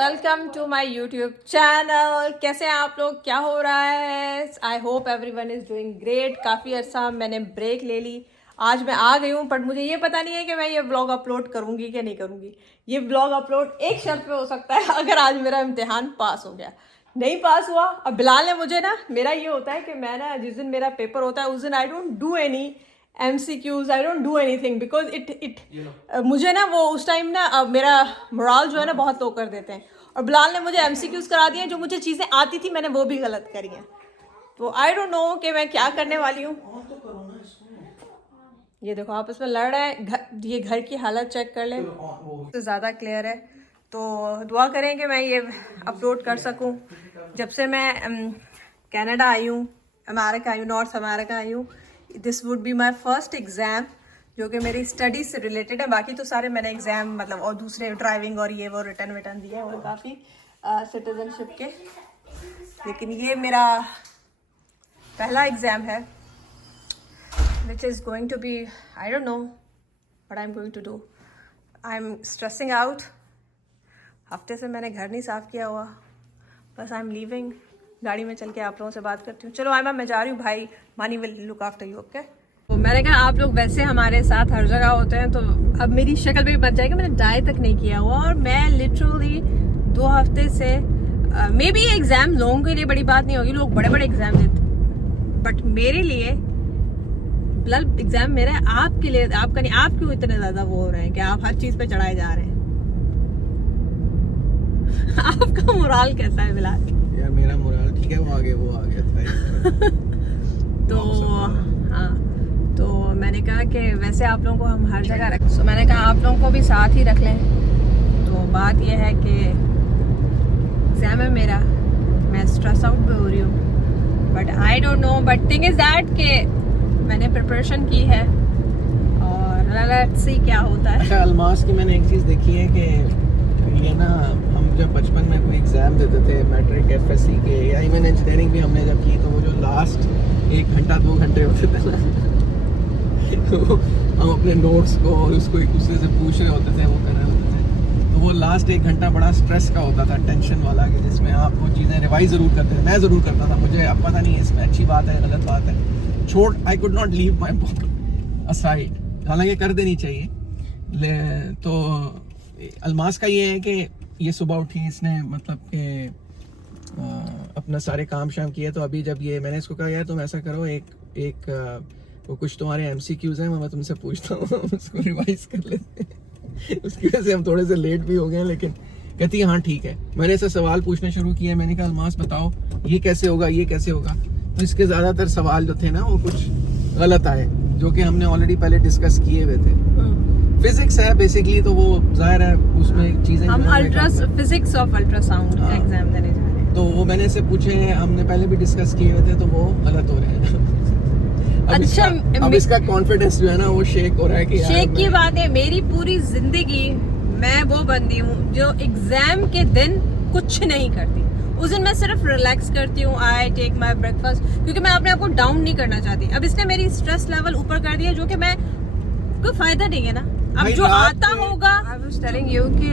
Welcome to my YouTube channel. कैसे हैं आप लोग, क्या हो रहा है? I hope everyone is doing great. काफ़ी अर्सा मैंने ब्रेक ले ली, आज मैं आ गई हूँ, बट मुझे ये पता नहीं है कि मैं ये व्लॉग अपलोड करूँगी कि नहीं करूँगी। ये व्लॉग अपलोड एक शर्त पे हो सकता है, अगर आज मेरा इम्तिहान पास हो गया। नहीं पास हुआ, अब बिलाल ने मुझे ना, मेरा ये होता है कि मैं ना जिस दिन मेरा पेपर होता है उस दिन I don't do any MCQs, I don't do anything because मुझे ना वो उस टाइम ना मेरा मोरल जो है ना बहुत लो कर देते हैं। और बिलाल ने मुझे MCQs करा दिए, जो मुझे चीज़ें आती थी मैंने वो भी गलत करी हैं। तो आई डोंट नो कि मैं क्या करने वाली हूँ। ये देखो आपस में लड़ रहे हैं, ये घर की हालत चेक कर लें तो ज़्यादा क्लियर है। तो दुआ करें कि मैं ये अपलोड कर सकूँ। जब से मैं कनाडा आई हूँ, अमेरिका आई हूँ, नॉर्थ अमेरिका आई हूँ, this would be my first exam जो कि मेरी स्टडीज से रिलेटेड है। बाकी तो सारे मैंने एग्ज़ाम मतलब और दूसरे ड्राइविंग और ये वो रिटर्न विटर्न दिए हैं और काफ़ी सिटीजनशिप के, लेकिन ये मेरा पहला एग्ज़ाम है which is going to be, I don't know what I'm going to do. I'm stressing out. हफ्ते से मैंने घर नहीं साफ़ किया हुआ, बस I'm leaving. गाड़ी में चल के आप लोगों से बात करती हूँ। चलो आयमा मैं जा रही हूँ, भाई मानी will look after you, okay? तो मैंने कहा आप लोग वैसे हमारे साथ हर जगह होते हैं, तो अब मेरी शक्ल भी बच जाएगी। मैंने डाई तक नहीं किया हुआ और मैं लिटरली 2 हफ्ते से मे बी एग्ज़ाम लोगों के लिए बड़ी बात नहीं होगी, लोग बड़े बड़े एग्ज़ाम देते, बट मेरे लिए ब्लड एग्ज़ाम मेरा है। आपके लिए आपका नहीं। आप क्यों इतने ज़्यादा वो हो रहे हैं कि आप हर चीज़ पे चढ़ाए जा रहे हैं? आपका मोराल कैसा है बिलाल? यार मेरा मोराल ठीक है, वो आ गया था। तो हाँ, तो मैंने कहा कि वैसे आप लोगों को हम हर जगह रख, तो मैंने कहा आप लोगों को भी साथ ही रख लें। तो बात यह है कि एग्ज़ाम है मेरा, मैं स्ट्रेस आउट भी हो रही हूँ, but I don't know, but thing is that कि मैंने प्रिपरेशन की है और लेट्स सी क्या होता है। अच्छा, अलमास की मैंने एक चीज़ देखी है कि ये ना, हम जब बचपन में कोई एग्ज़ाम देते थे, मैट्रिक, FSC के, या इवन इंजीनियरिंग भी हमने जब की, तो वो जो लास्ट 1 घंटा 2 घंटे होते थे ना, तो हम अपने नोट्स को और उसको एक दूसरे से पूछ रहे होते थे, वो कर रहे होते थे। तो वो लास्ट 1 घंटा बड़ा स्ट्रेस का होता था, टेंशन वाला, कि जिसमें आप वो चीज़ें रिवाइज ज़रूर करते थे। मैं ज़रूर करता था, मुझे अब पता नहीं इसमें अच्छी बात है गलत बात है, I could not leave my book aside, हालांकि कर देनी चाहिए। तो अलमास का ये है कि ये सुबह उठी, इसने मतलब कि अपना सारे काम शाम किए, तो अभी जब ये मैंने इसको कहा यार तुम ऐसा करो, एक वो कुछ तुम्हारे MCQs हैं, मैं तुमसे पूछता हूँ, उसको रिवाइज कर लेते हैं। उसकी वजह से हम थोड़े से लेट भी हो गए, लेकिन कहती है हाँ ठीक है। मैंने ऐसे सवाल पूछने शुरू किए, मैंने कहा अलमास बताओ ये कैसे होगा, ये कैसे होगा। तो इसके ज़्यादातर सवाल जो थे ना वो कुछ गलत आए, जो कि हमने ऑलरेडी पहले डिस्कस किए हुए थे। फिजिक्स है बेसिकली, तो वो जाहिर है उसमें चीजें हम फिजिक्स ऑफ अल्ट्रासाउंड का एग्जाम देने जा रहे हैं, तो वो मैंने से पूछे हैं, हमने पहले भी डिस्कस किए हुए थे, तो वो गलत हो रहे हैं। अच्छा, अब इसका कॉन्फिडेंस जो है ना वो शेक हो रहा है कि शेक की बात है। मेरी पूरी जिंदगी मैं वो बंदी हूँ जो एग्जाम के दिन कुछ नहीं करती। उस दिन मैं सिर्फ रिलैक्स करती हूँ, आई टेक माई ब्रेकफास्ट, क्योंकि मैं अपने आप को डाउन नहीं करना चाहती। अब इसने मेरी स्ट्रेस लेवल ऊपर कर दिया, जो कि मैं कोई फायदा नहीं है ना। अब जो आता होगा, आई वाज टेलिंग यू कि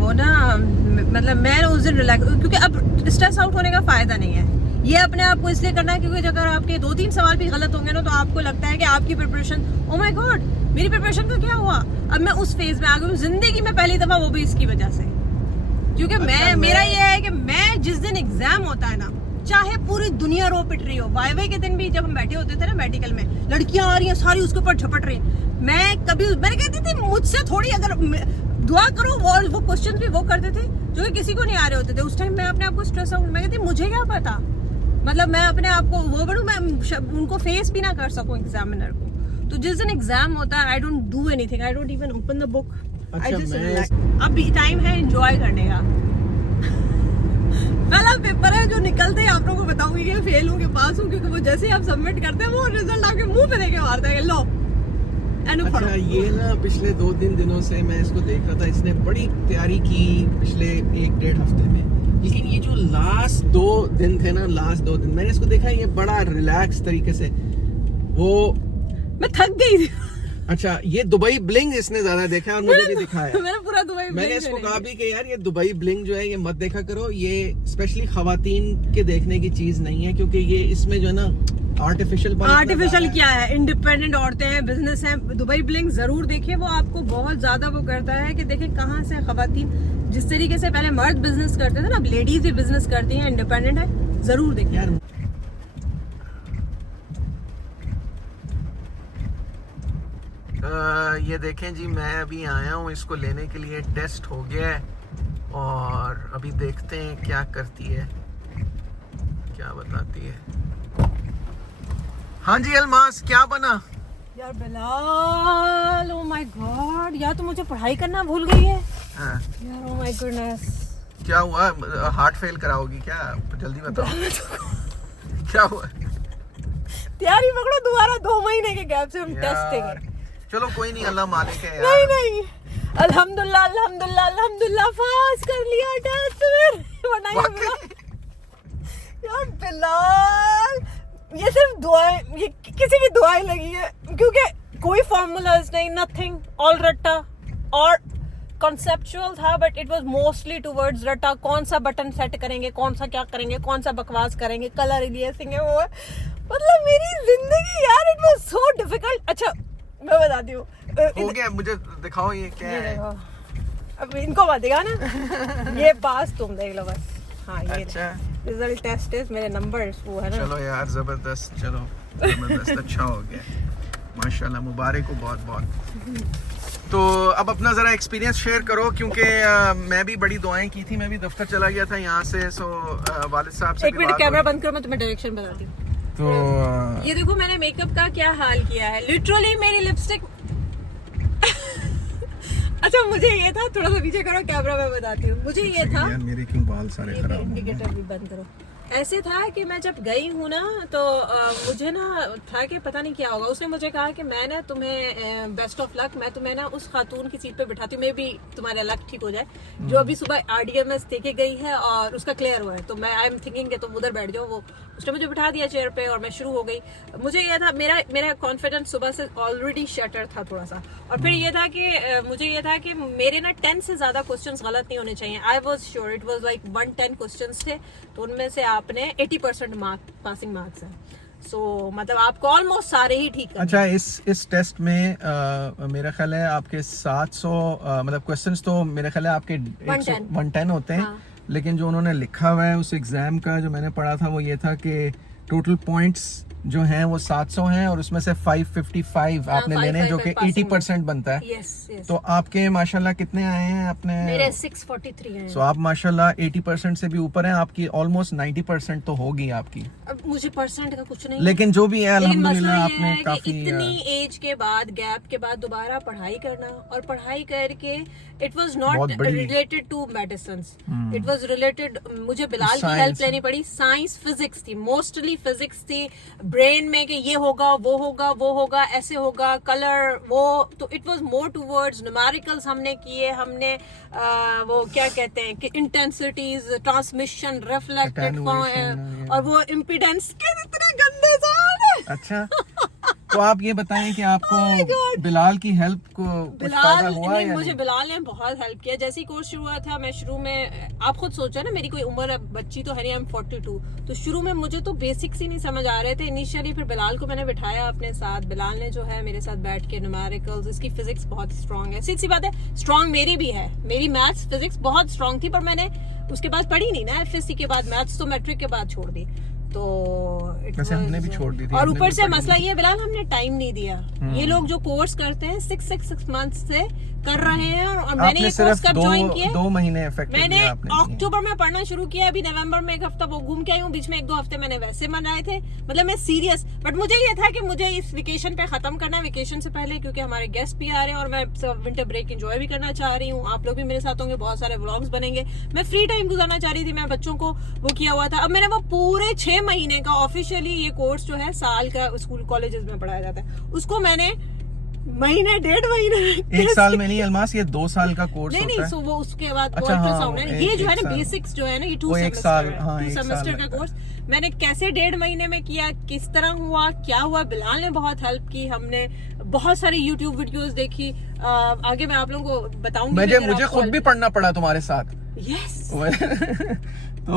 वो ना मतलब मैं उस दिन रिलैक्स, क्योंकि अब स्ट्रेस आउट होने का फायदा नहीं है। ये अपने आप को इसलिए करना है क्योंकि अगर आपके 2-3 सवाल भी गलत होंगे ना, तो आपको लगता है कि आपकी प्रिपरेशन, ओ माय गॉड मेरी प्रिपरेशन का क्या हुआ। अब मैं उस फेज में आ गई हूँ जिंदगी में पहली दफा, वो भी इसकी वजह से, क्योंकि मेरा ये है कि मैं जिस दिन एग्जाम होता है ना, चाहे पूरी दुनिया रो पिट रही हो, वाइवे के दिन भी जब हम बैठे होते थे ना मेडिकल में, लड़कियां आ रही हैं सारी उसके ऊपर झपट रही, मैंने कहती थी मुझसे थोड़ी, अगर दुआ करो, वो क्वेश्चन भी वो करते थे जो कि किसी को नहीं आ रहे होते थे। उस टाइम मैं अपने आप को स्ट्रेस आउट, मैं कहती मुझे क्या पता, मतलब मैं अपने आप को वो बनूं, मैं उनको फेस भी ना कर सकूं एग्जामिनर को। तो जिस दिन एग्जाम होता है I don't do anything, I don't even open the book, I just relax. अभी टाइम है एंजॉय करने का। पहला पेपर है जो निकलते ही आप लोगों को बताऊंगी कि फेल हूँ कि पास हूँ, क्योंकि वो जैसे ही आप सबमिट करते हैं वो रिजल्ट आपके मुंह पे देके मारता है, लो। अच्छा, ये ना पिछले 2-3 दिनों से मैं इसको देख रहा था, इसने बड़ी तैयारी की पिछले 1-1.5 हफ्ते में, लेकिन ये जो लास्ट 2 दिन थे ना, लास्ट 2 दिन मैंने इसको देखा, ये बड़ा रिलैक्स तरीके से, वो मैं थक गई थी। अच्छा, ये दुबई ब्लिंग इसने ज्यादा देखा है और मुझे भी दिखाया। मैंने पूरा दुबई मैंने इसको कहा भी कि यार ये दुबई ब्लिंग जो है ये मत देखा करो, ये स्पेशली खवातीन के देखने की चीज नहीं है, क्योंकि ये इसमें जो है ना आर्टिफिशियल क्या है, इंडिपेंडेंट औरतें हैं, बिजनेस है। दुबई ब्लिंग जरूर देखिए, वो आपको बहुत ज्यादा वो करता है कि देखें कहाँ से खवातीन, जिस तरीके से पहले मर्द बिजनेस करते थे ना, अब लेडीज भी बिजनेस करती हैं, इंडिपेंडेंट है, जरूर देखिए यार। ये देखें जी, मैं अभी आया हूँ इसको लेने के लिए, टेस्ट हो गया है और अभी देखते हैं क्या करती है, क्या बताती है। हाँ जी अलमास, क्या बना? यार बिलाल, ओ माय गॉड, यार तुम मुझे पढ़ाई करना भूल गई है। हाँ। यार ओ माय गुडनेस, क्या हुआ? हार्ट फेल कराओगी क्या? जल्दी बताओ क्या हुआ? तैयारी पकड़ो, दोबारा 2 महीने के गैप से हम टेस्ट देंगे। चलो कोई नहीं, अल्लाह मालिक है यार। नहीं नहीं, अल्हम्दुलिल्लाह अल्हम्दुलिल्लाह अल्हम्दुलिल्लाह, पास कर लिया टेस्ट फिर। यार बिलाल, ये सिर्फ दुआएं, ये किसी की दुआएं लगी है, क्योंकि कोई फॉर्मूलाज नहीं, नथिंग, ऑल रट्टा और कॉन्सेप्चुअल था, but it was mostly towards रट्टा। कौन सा बटन सेट करेंगे, कौन सा क्या करेंगे, कौन सा बकवास करेंगे, कलर एलियासिंग है वो है। मतलब मेरी जिंदगी यार, इट वाज सो डिफिकल्ट। अच्छा मैं बताती हूँ, हो गया, मुझे दिखाओ ये क्या है। अब इनको मत दिखा ना, ये पास तुम देख लो बस। हाँ ये अच्छा, रिजल्ट टेस्ट है, मेरे नंबर्स वो है ना। चलो यार जबरदस्त, चलो जबरदस्त, अच्छा हो गया, माशाल्लाह, मुबारक हो बहुत बहुत। तो अब अपना ज़रा एक्सपीरियंस शेयर करो, क्योंकि मैं भी बड़ी दुआएं की थी, मैं भी दफ्तर चला गया था यहाँ से, सो वालिद साहब से एक मिनट कैमरा बंद करो, मैं तुम्हें डायरेक्शन बताती हूँ। तो ये देखो मैंने मेकअप का क्या हाल किया है, लिटरली मेरी लिपस्टिक अच्छा मुझे ये था, थोड़ा सा पीछे करो कैमरा, मैं बताती हूँ। मुझे ये था, मेरे क्यों बाल सारे खराब हो गए। इंडिकेटर भी बंद करो। ऐसे था कि मैं जब गई हूँ ना, तो मुझे ना था कि पता नहीं क्या होगा। उसने मुझे कहा कि मैं ना तुम्हें बेस्ट ऑफ लक, मैं तुम्हें ना उस खातून की सीट पे बिठाती हूँ, मे भी तुम्हारा लक ठीक हो जाए, जो अभी सुबह RDMS देके गई है और उसका क्लियर हुआ है। तो मैं आई एम थिंकिंग कि तुम उधर बैठ जाओ। वो उसने मुझे बिठा दिया चेयर पे और मैं शुरू हो गई। मुझे ये था, मेरा कॉन्फिडेंस सुबह से ऑलरेडी शटर था थोड़ा सा। और फिर ये था कि मुझे ये था कि मेरे ना 10 से ज्यादा क्वेश्चंस गलत नहीं होने चाहिए। I was sure it was like 110 questions थे, तो उनमें से आपने 80% पासिंग मार्क्स है। सो मतलब आपको ऑलमोस्ट सारे ही ठीक। अच्छा, इस टेस्ट में मेरा ख्याल है आपके 700 मतलब क्वेश्चंस तो मेरा ख्याल है आपके 110 होते हैं। हाँ। लेकिन जो उन्होंने लिखा हुआ है उस एग्जाम का, जो मैंने पढ़ा था, वो ये था कि टोटल पॉइंट्स जो हैं वो 700 हैं और उसमें से 555 आपने लेने हैं, जो कि 80% बनता है। yes, yes. तो आपके माशाल्लाह कितने आए हैं अपने? मेरे 643 हैं। तो आप माशाल्लाह 80% से भी ऊपर हैं, आपकी ऑलमोस्ट 90% तो होगी आपकी। अब मुझे परसेंट का कुछ नहीं, लेकिन जो भी है अल्हम्दुलिल्लाह आपने काफी इतनी एज के बाद, गैप के बाद दोबारा पढ़ाई करना, और पढ़ाई करके it was not related to medicine, it was related, मुझे बिलाल की हेल्प लेनी पड़ी। साइंस फिजिक्स थी, मोस्टली फिजिक्स थी, ब्रेन में कि ये होगा वो होगा वो होगा ऐसे होगा, कलर वो, तो it was more towards numericals हमने किए, हमने वो क्या कहते हैं कि इंटेंसिटीज, ट्रांसमिशन, रिफ्लेक्टेड और वो इम्पीडेंस के इतने गंदे सवाल। अच्छा तो आप ये बताएं कि आपको बिलाल की हेल्प को कुछ फायदा हुआ या मुझे बिलाल ने बहुत हेल्प किया। जैसे ही कोर्स शुरू हुआ था, मैं शुरू में, आप खुद सोचो ना, मेरी कोई उम्र बच्ची तो है नहीं, आई एम 42, तो शुरू में मुझे तो बेसिक्स ही नहीं समझ आ रहे थे इनिशियली। फिर बिलाल को मैंने बिठाया अपने साथ, बिलाल ने जो है मेरे साथ बैठ के न्यूमेरिकल्स, इसकी फिजिक्स बहुत स्ट्रॉन्ग है, सीधी बात है, स्ट्रॉन्ग मेरी भी है, मेरी मैथ्स फिजिक्स बहुत स्ट्रॉन्ग थी, पर मैंने उसके बाद पढ़ी नहीं ना, FSC के बाद मैथ्स तो मैट्रिक के बाद छोड़ दी, तो हमने भी छोड़ दी थी। और ऊपर से मसला ये बिलाल, हमने टाइम नहीं दिया। ये लोग जो कोर्स करते हैं 6 मंथ्स से कर रहे हैं, और मैंने ये कोर्स कब ज्वाइन किया, 2 महीने मैंने अक्टूबर में पढ़ना शुरू किया, अभी नवंबर में 1 हफ्ता वो घूम के आई हूँ, बीच में 1-2 हफ्ते मैंने वैसे मनाए थे, मतलब मैं सीरियस। बट मुझे ये था कि मुझे इस वेकेशन पे खत्म करना है, वेकेशन से पहले, क्योंकि हमारे गेस्ट भी आ रहे हैं और मैं विंटर ब्रेक एंजॉय भी करना चाह रही हूँ। आप लोग भी मेरे साथ होंगे, बहुत सारे व्लॉग्स बनेंगे, मैं फ्री टाइम गुजारना चाह रही थी, मैं बच्चों को वो किया हुआ था। अब मैंने वो पूरे 6 महीने का ऑफिशियली ये कोर्स जो है साल का स्कूल कॉलेजेस में पढ़ाया जाता है, उसको मैंने महीने 1.5 महीने 1 साल में नहीं अल्मास, ये 2 साल का कोर्स होता नहीं है। सो वो उसके बाद अच्छा, अल्ट्रासाउंड है। हाँ, ये जो है एक ना साल। बेसिक्स जो है ना, ये 2 वो एक साल, हाँ, 2 एक साल सेमेस्टर का लगता है। कोर्स मैंने कैसे 1.5 महीने में किया, किस तरह हुआ, क्या हुआ। बिलाल ने बहुत हेल्प की, हमने बहुत सारी यूट्यूब वीडियोस देखी। आगे मैं आप लोगों को बताऊंगी। मुझे खुद भी पढ़ना पड़ा तुम्हारे साथ। यस तो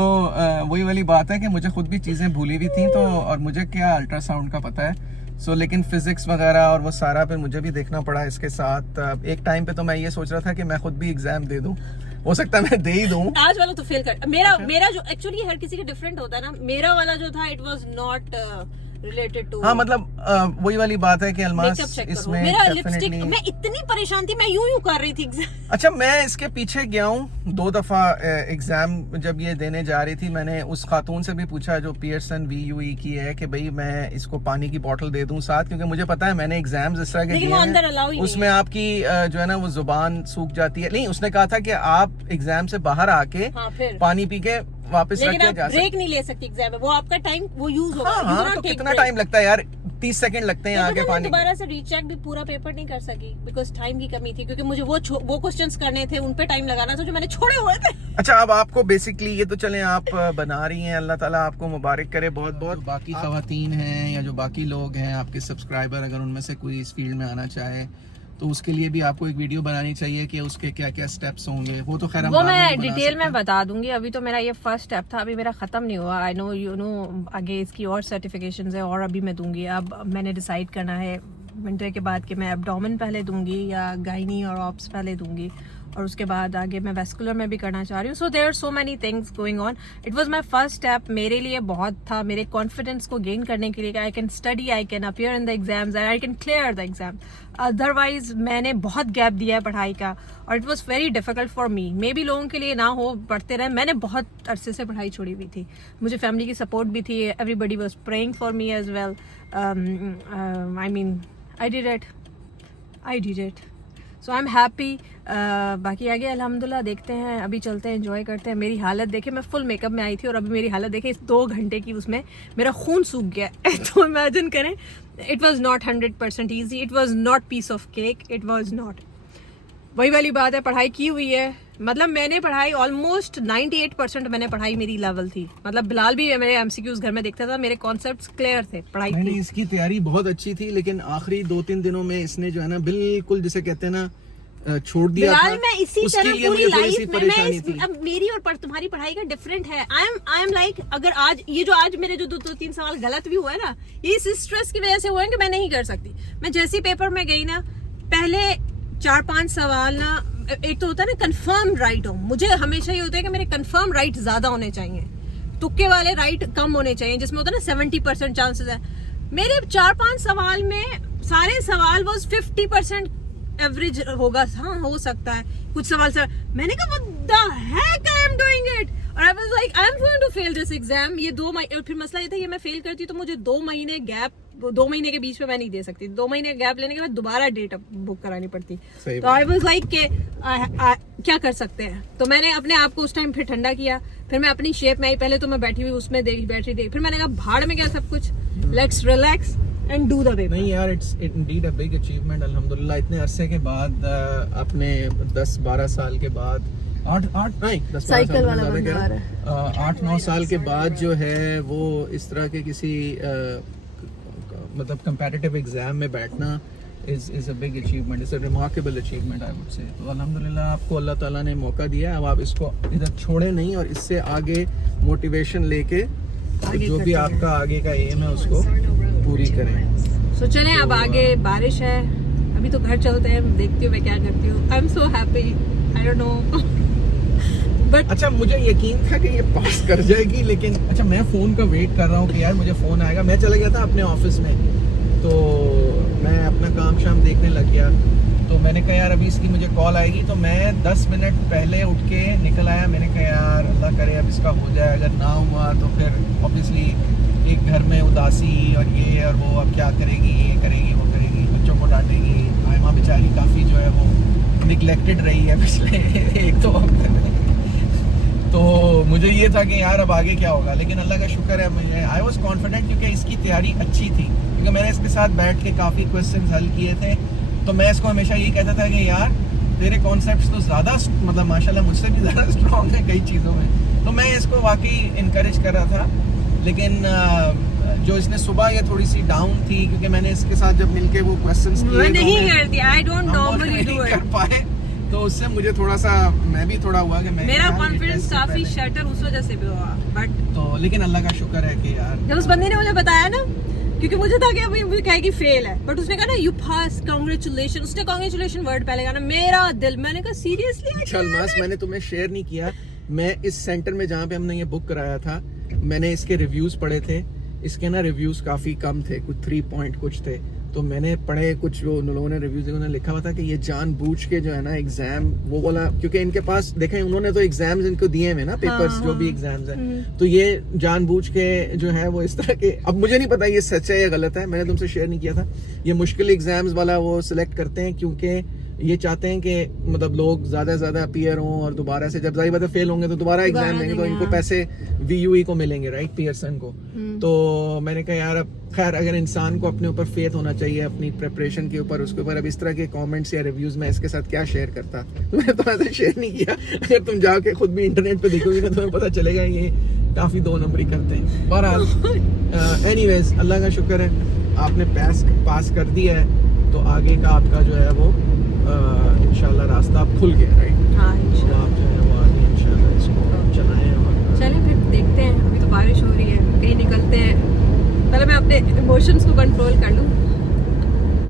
वही वाली बात है कि मुझे खुद भी चीज़ें भूली हुई थी, तो और मुझे क्या अल्ट्रासाउंड का पता है। लेकिन फिजिक्स वगैरह और वो सारा पे मुझे भी देखना पड़ा इसके साथ। एक टाइम पे तो मैं ये सोच रहा था कि मैं खुद भी एग्जाम दे दूं, हो सकता है मैं दे ही दूं। आज वाला तो फेल कर मेरा जो एक्चुअली हर किसी का डिफरेंट होता है ना, मेरा वाला जो था it was not related to. हाँ मतलब वही वाली बात है कि अल्मास इसमें मेरा लिपस्टिक, मैं इतनी परेशान थी, मैं यूं कर रही थी एग्जाम। अच्छा, मैं इसके पीछे गया हूँ 2 दफा एग्जाम जब ये देने जा रही थी। मैंने उस खातून से भी पूछा जो पियर्सन VUE की है कि भाई मैं इसको पानी की बोतल दे दूं साथ, क्योंकि मुझे पता है मैंने एग्जाम्स इस तरह के दिए हैं उसमें आपकी जो है ना वो जुबान सूख जाती है। नहीं, उसने कहा था कि आप एग्जाम से बाहर आके पानी पी के वापस रख के जा सकते। ब्रेक नहीं ले सकती एग्जाम में, वो आपका टाइम वो यूज होगा। हाँ, तो कितना टाइम लगता है यार? 30 सेकंड लगते हैं आगे पानी। दोबारा से रीचेक भी पूरा पेपर नहीं कर सकी बिकॉज टाइम की कमी थी, क्योंकि मुझे वो क्वेश्चंस करने थे, उन पे टाइम लगाना था जो मैंने छोड़े हुए थे। अच्छा, अब आपको बेसिकली ये तो चलें आप बना रही हैं, अल्लाह ताला आपको मुबारक करे बहुत बहुत। बाकी खवातीन हैं या जो बाकी लोग हैं आपके सब्सक्राइबर, अगर उनमें से कोई इस फील्ड में आना चाहे तो उसके लिए भी आपको एक वीडियो बनानी चाहिए कि उसके क्या क्या स्टेप्स होंगे। वो तो खैर वो मैं डिटेल में बता दूंगी। अभी तो मेरा ये फर्स्ट स्टेप था, अभी मेरा खत्म नहीं हुआ। आई नो यू नो आगे इसकी और सर्टिफिकेशंस है और अभी मैं दूंगी। अब मैंने डिसाइड करना है विंटर के बाद कि मैं एब्डोमेन पहले दूंगी या गायनी और ऑप्स पहले दूंगी, और उसके बाद आगे मैं वेस्कुलर में भी करना चाह रही हूँ। So there are so many things going on. It was my first step, मेरे लिए बहुत था, मेरे कॉन्फिडेंस को गेन करने के लिए कि I can study, I can appear in the exams and I can clear the exam. Otherwise मैंने बहुत गैप दिया है पढ़ाई का और it was very difficult for me. May be लोगों के लिए ना हो, पढ़ते रहे। मैंने बहुत अरसे से पढ़ाई छोड़ी हुई थी, मुझे फैमिली की सपोर्ट भी थी, everybody was praying for me as well. I mean I did it so I am happy. बाकी आगे अल्हम्दुलिल्लाह देखते हैं, अभी चलते हैं, एंजॉय करते हैं। मेरी हालत देखे, मैं फुल मेकअप में आई थी और अभी मेरी हालत देखे, इस 2 घंटे की उसमें मेरा खून सूख गया तो इमेजिन करें, it was not 100% easy, it was not piece of cake, it was not. वही वाली बात है, पढ़ाई की हुई है, मतलब मैंने पढ़ाई ऑलमोस्ट 98% मैंने पढ़ाई मेरी लेवल थी। मतलब बिलाल भी मेरे MCQs घर में देखता था, मेरे कॉन्सेप्ट्स क्लियर थे, पढ़ाई नहीं, इसकी तैयारी बहुत अच्छी थी, लेकिन आखिरी 2-3 दिनों में इसने जो है ना बिल्कुल जिसे कहते हैं ना छोड़ दिया था। मैं इसी तरह पूरी लाइफ में अब मेरी और तुम्हारी पढ़ाई का डिफरेंट है। आई एम लाइक, अगर आज ये जो आज मेरे जो 2-3 सवाल गलत भी हुआ है ना, ये इस स्ट्रेस की वजह से हुआ है कि मैं नहीं कर सकती। मैं जैसे पेपर में गई ना, पहले 4-5 सवाल ना, एक तो होता है ना कंफर्म राइट हो, मुझे हमेशा ये होता है कि मेरे कंफर्म राइट ज्यादा होने चाहिए, तुक्के वाले राइट कम होने चाहिए, जिसमें होता है ना 70% चांसेस है। मेरे 4-5 सवाल में सारे सवाल वॉज 50% एवरेज होगा। हाँ, हो सकता है कुछ सवाल से मैंने कहा what the heck I am doing it, और I was like I am going to fail this exam. ये 2 महीने, फिर मसला ये था ये मैं फेल करती तो मुझे 2 महीने गैप, 2 महीने के बीच में मैं नहीं दे सकती। 2 महीने गैप लेने के बाद दोबारा डेट बुक करानी पड़ती। तो आई वाज लाइक के क्या कर सकते हैं, तो मैंने अपने आप को उस टाइम फिर ठंडा किया, फिर मैं अपनी शेप में आई। पहले तो मैं बैठी हुई उसमें बैटरी देख, फिर मैंने कहा भाड़ में क्या सब कुछ, let's relax and do the paper. नहीं यार, it's indeed a big achievement अल्हम्दुलिल्लाह। इतने अरसे के बाद अपने 10-12 साल के बाद, 8-9 साल के बाद जो है वो इस तरह के किसी मतलब कंपेटिटिव एग्जाम में बैठना is a big achievement, it's a remarkable achievement I would say। तो अल्हम्दुलिल्लाह आपको अल्लाह ताला ने मौका दिया, अब आप इसको इधर छोड़े नहीं और इससे आगे मोटिवेशन लेके जो भी आपका आगे का एम है उसको पूरी करें। सो चलें, अब आगे बारिश है, अभी तो घर चलते हैं, देखती हूँ मैं क्या करती हूँ। I am so happy, I don't know but अच्छा, मुझे यकीन था कि ये पास कर जाएगी, लेकिन अच्छा मैं फ़ोन का वेट कर रहा हूँ कि यार मुझे फ़ोन आएगा। मैं चला गया था अपने ऑफिस में, तो मैं अपना काम शाम देखने लग गया, तो मैंने कहा यार अभी इसकी मुझे कॉल आएगी, तो मैं 10 मिनट पहले उठ के निकल आया। मैंने कहा यार अल्लाह करे अब इसका हो जाए, अगर ना हुआ तो फिर ऑब्वियसली एक घर में उदासी और ये और वो, अब क्या करेगी, ये करेगी, वो करेगी, बच्चों को डांटेगी। आयमा बेचारी काफ़ी जो है वो निगलेक्टेड रही है पिछले 1-2 हफ्ते में। तो मुझे ये था कि यार अब आगे क्या होगा, लेकिन अल्लाह का शुक्र है मुझे, आई वॉज कॉन्फिडेंट क्योंकि इसकी तैयारी अच्छी थी, क्योंकि मैंने इसके साथ बैठ के काफ़ी क्वेश्चन हल किए थे। तो मैं इसको हमेशा यही कहता था कि यार तेरे कॉन्सेप्ट्स तो ज़्यादा मतलब माशाल्लाह मुझसे भी ज़्यादा स्ट्रॉन्ग है कई चीज़ों में। तो मैं इसको वाकई इनकरेज कर रहा था, लेकिन जो इसने सुबह ये थोड़ी सी डाउन थी क्योंकि मैंने इसके साथ जब मिलके वो क्वेश्चंस किए मैं तो नहीं मैं- करती, आई डोंट हम वो नॉर्मली नहीं डू कर इट। पाए, तो उससे मुझे थोड़ा सा मैं भी थोड़ा हुआ कि मैं मेरा यार ये कॉन्फिडेंस टेस्ट से काफी पहले- शटर उस वजह से भी हुआ, बट तो लेकिन अल्लाह का शुक्र है कि यार जब उस बंदे ने मुझे बताया ना, क्योंकि मुझे था कि अभी मुझे कहेगी फेल है, बट उसने कहा ना यू पास कांग्रेचुलेशन, उसने कांग्रेचुलेशन वर्ड पहले कहा ना, मेरा दिल, मैंने कहा सीरियसली शलमास मैंने तुम्हें शेयर नहीं किया, मैं इस सेंटर में जहाँ पे हमने ये बुक कराया था मैंने इसके रिव्यूज पढ़े थे। इसके ना रिव्यूज काफी कम थे, कुछ 3 पॉइंट कुछ थे, तो मैंने पढ़े कुछ जो लोगों ने रिव्यूज उन्होंने लिखा हुआ था कि ये जानबूझ के जो है ना एग्जाम वो बोला, क्योंकि इनके पास देखें उन्होंने तो एग्जाम्स इनको दिए हुए ना पेपर्स हाँ, जो भी हाँ। एग्जाम्स हैं, तो ये जानबूझ के जो है वो इस तरह के, अब मुझे नहीं पता ये सच है या गलत है, मैंने तुमसे शेयर नहीं किया था, ये मुश्किल एग्जाम्स वाला वो सिलेक्ट करते हैं क्योंकि ये चाहते हैं कि मतलब लोग ज्यादा से ज्यादा अपीयर हों और दोबारा से जब जाहिर बात है फेल होंगे तो दोबारा एग्जाम देंगे तो इनको हाँ। पैसे VUE को मिलेंगे, राइट, पियर्सन को। तो मैंने कहा यार अब खैर अगर इंसान को अपने ऊपर फेथ होना चाहिए अपनी प्रिपरेशन के ऊपर, उसके ऊपर अब इस तरह के कमेंट्स या रिव्यूज में इसके साथ क्या शेयर करता, तो मैंने तो ऐसा शेयर नहीं किया। अगर तुम जाके खुद भी इंटरनेट पे देखोगे ना तुम्हें पता चलेगा ये काफी 2 नंबरी करते हैं। बहरहाल एनीवेज अल्लाह का शुक्र है आपने पास कर दिया है, तो आगे का आपका जो है वो इंशाल्लाह रास्ता अब खुल गया, राइट। हाँ तो इंशाल्लाह। आप जो है वो आगे इंशाल्लाह इसको चलाएं और चलिए फिर देखते हैं, अभी तो बारिश हो रही है, कहीं निकलते हैं, पहले मैं अपने इमोशंस को कंट्रोल कर लूँ।